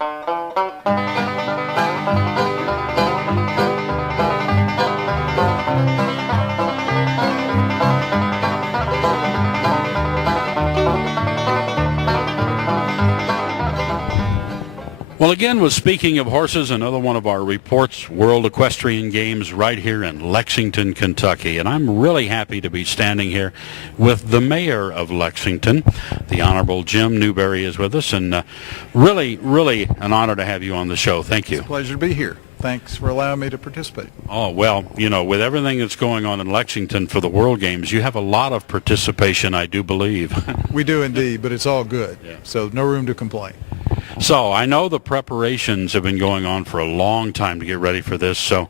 Well, again, was speaking of horses, another one of our reports, World Equestrian Games right here in Lexington, Kentucky. And I'm really happy to be standing here with the mayor of Lexington. The Honorable Jim Newberry is with us, and really an honor to have you on the show. Thank you. It's a pleasure to be here. Thanks for allowing me to participate. Oh, well, you know, with everything that's going on in Lexington for the World Games, you have a lot of participation, I do believe. We do indeed, but it's all good, so no room to complain. So I know the preparations have been going on for a long time to get ready for this. So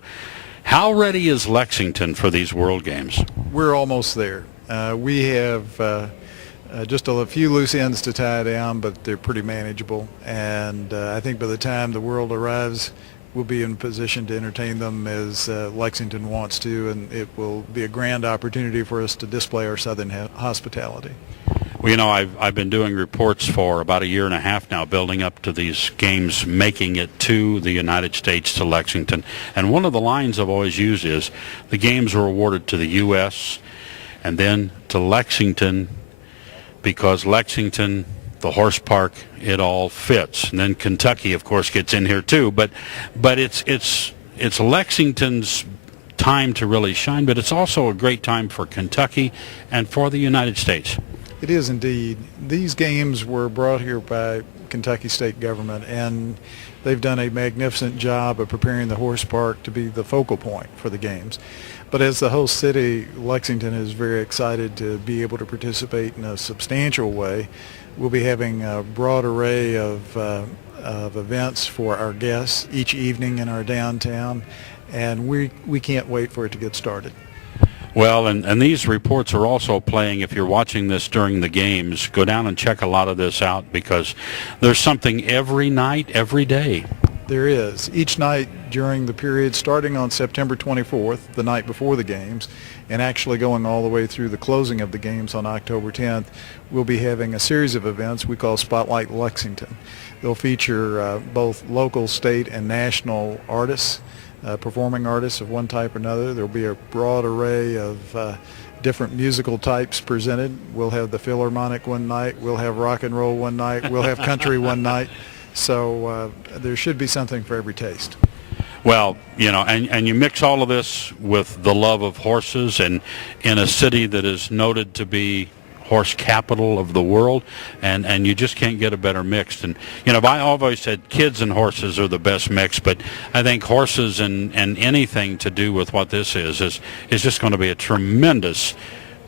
how ready is Lexington for these World Games? We're almost there. We have just a few loose ends to tie down, but they're pretty manageable. And I think by the time the world arrives, we'll be in position to entertain them as Lexington wants to, and it will be a grand opportunity for us to display our Southern hospitality. Well, you know, I've been doing reports for about a year and a half now, building up to these games, making it to the United States, to Lexington. And one of the lines I've always used is the games were awarded to the U.S. and then to Lexington, because Lexington, the horse park, it all fits. And then Kentucky, of course, gets in here too. But it's Lexington's time to really shine, but it's also a great time for Kentucky and for the United States. It is indeed. These games were brought here by Kentucky state government, and they've done a magnificent job of preparing the horse park to be the focal point for the games. But as the host city, Lexington is very excited to be able to participate in a substantial way. We'll be having a broad array of events for our guests each evening in our downtown, and we can't wait for it to get started. Well, and these reports are also playing, if you're watching this during the games, go down and check a lot of this out, because there's something every night, every day. There is. Each night during the period starting on September 24th, the night before the games, and actually going all the way through the closing of the games on October 10th, we'll be having a series of events we call Spotlight Lexington. They'll feature both local, state, and national artists, performing artists of one type or another. There'll be a broad array of different musical types presented. We'll have the Philharmonic one night, we'll have rock and roll one night, we'll have country one night. So there should be something for every taste. Well, you know, and you mix all of this with the love of horses, and in a city that is noted to be horse capital of the world, and you just can't get a better mix. And you know, I've always said kids and horses are the best mix, but I think horses and anything to do with what this is just going to be a tremendous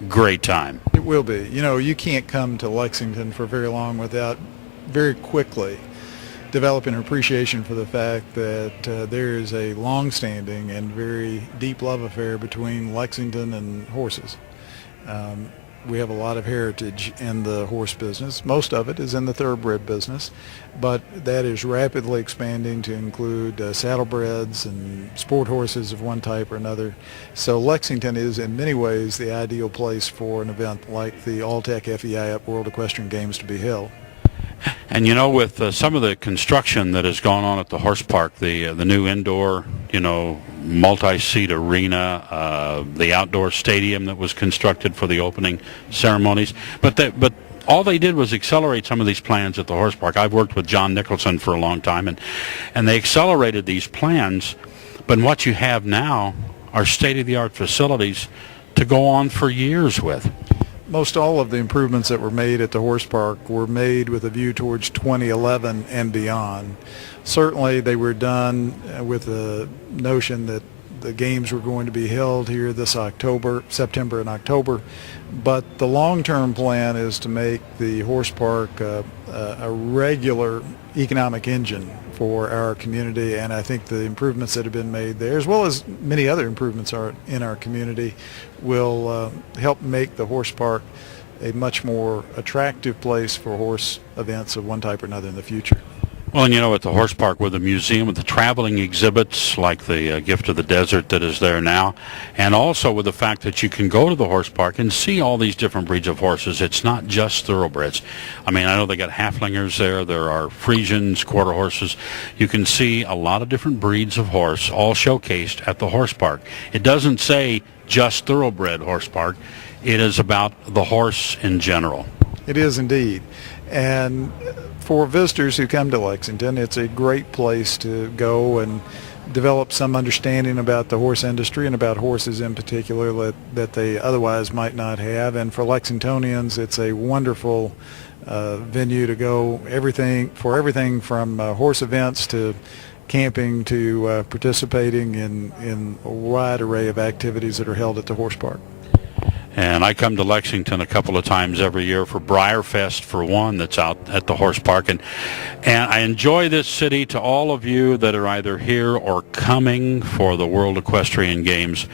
great time. It will be. You know, you can't come to Lexington for very long without very quickly developing an appreciation for the fact that there is a long-standing and very deep love affair between Lexington and horses. We have a lot of heritage in the horse business. Most of it is in the thoroughbred business, but that is rapidly expanding to include saddlebreds and sport horses of one type or another. So Lexington is in many ways the ideal place for an event like the All-Tech FEI World Equestrian Games to be held. And you know, with some of the construction that has gone on at the horse park, the new indoor, you know, multi-seat arena, the outdoor stadium that was constructed for the opening ceremonies, but all they did was accelerate some of these plans at the horse park. I've worked with John Nicholson for a long time, and they accelerated these plans. But what you have now are state-of-the-art facilities to go on for years with. Most all of the improvements that were made at the horse park were made with a view towards 2011 and beyond. Certainly they were done with the notion that the games were going to be held here this September and October, but the long-term plan is to make the horse park a regular economic engine for our community, and I think the improvements that have been made there, as well as many other improvements in our community, will help make the horse park a much more attractive place for horse events of one type or another in the future. Well, and you know, at the horse park with the museum, with the traveling exhibits like the Gift of the Desert that is there now, and also with the fact that you can go to the horse park and see all these different breeds of horses. It's not just thoroughbreds. I mean, I know they got Halflingers there. There are Friesians, quarter horses. You can see a lot of different breeds of horse all showcased at the horse park. It doesn't say just thoroughbred horse park. It is about the horse in general. It is indeed. And for visitors who come to Lexington, it's a great place to go and develop some understanding about the horse industry and about horses in particular that they otherwise might not have. And for Lexingtonians, it's a wonderful venue to go. Everything from horse events to camping to participating in a wide array of activities that are held at the horse park. And I come to Lexington a couple of times every year for Briarfest, for one, that's out at the horse park. And I enjoy this city. To all of you that are either here or coming for the World Equestrian Games,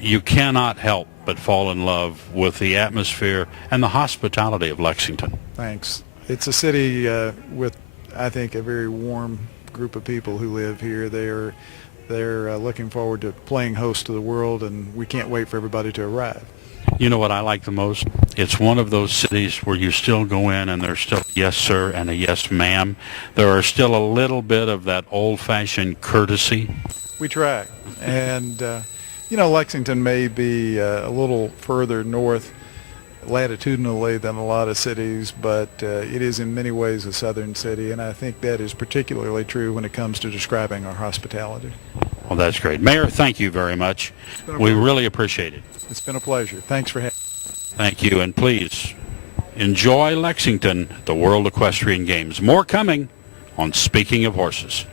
you cannot help but fall in love with the atmosphere and the hospitality of Lexington. Thanks. It's a city with, I think, a very warm group of people who live here. They're looking forward to playing host to the world, and we can't wait for everybody to arrive. You know what I like the most? It's one of those cities where you still go in and there's still a yes sir and a yes ma'am. There are still a little bit of that old-fashioned courtesy. We try. And, Lexington may be a little further north latitudinally than a lot of cities, but it is in many ways a southern city, and I think that is particularly true when it comes to describing our hospitality. Well, that's great. Mayor, thank you very much. We really appreciate it. It's been a pleasure. Thanks for having me. Thank you, and please enjoy Lexington, the World Equestrian Games. More coming on Speaking of Horses.